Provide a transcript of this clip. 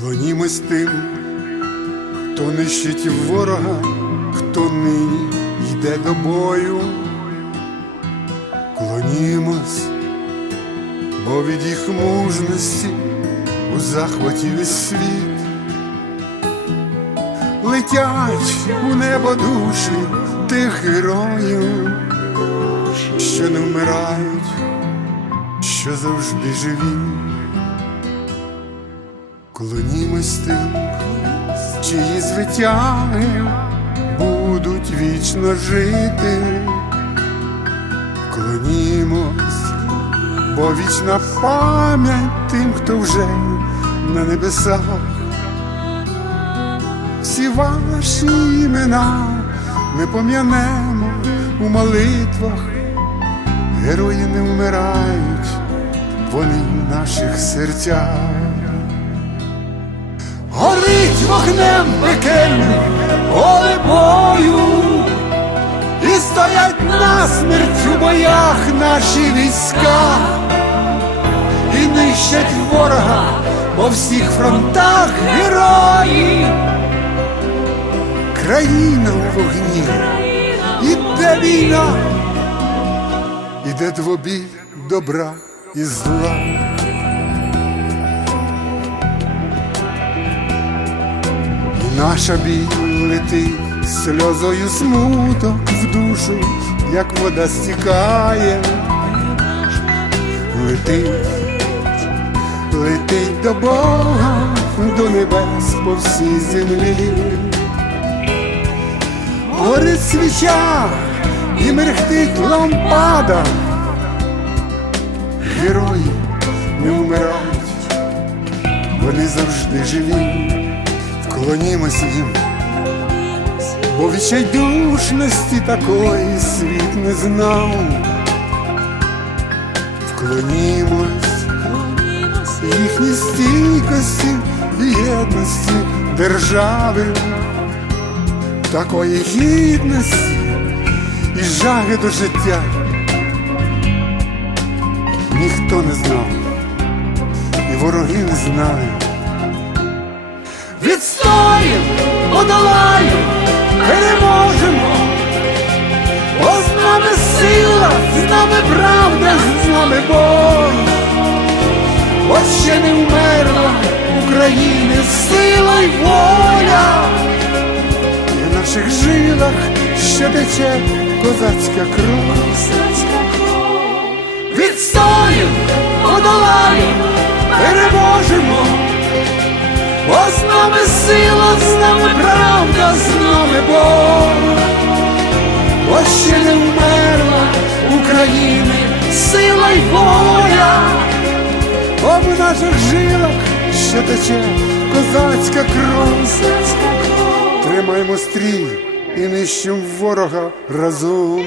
Клонімось тим, хто нищить ворога, хто нині йде до бою. Клонімось, бо від їх мужності у захваті весь світ. Летять у небо душі тих героїв, що не вмирають, що завжди живі. Клонімось тим, чиї звитяги будуть вічно жити. Клонімось, бо вічна пам'ять тим, хто вже на небесах. Всі ваші імена ми пом'янемо у молитвах. Герої не вмирають, вони в наших серцях. Горить вогнем пекельним поле бою, і стоять насмерть у боях наші війська, і нищать ворога по всіх фронтах герої. Країна у вогні, іде війна, іде двобій добра і зла. Наша біль летить сльозою смуток в душу, як вода стікає, летить, летить до Бога, до небес по всій землі. Горить свіча і мерехтить лампада. Герої не вмирають, вони завжди живі. Вклонімось їм, бо відчайдушності такої світ не знав. Вклонімось їхній стійкості і єдності держави, такої гідності і жаги до життя. Ніхто не знав, і вороги не знали. Відстоїм, подолаєм, переможемо, бо з нами сила, з нами правда, з нами Бог. Ось ще не вмерла України сила й воля, в наших жилах ще тече козацька кров. Відстоїм, подолаєм, з нами сила, з нами правда, з нами Бог. Ось ще не вмерла України сила й воля, в наших жилах ще тече козацька кров. Тримаймо стрій і нищим ворога разом.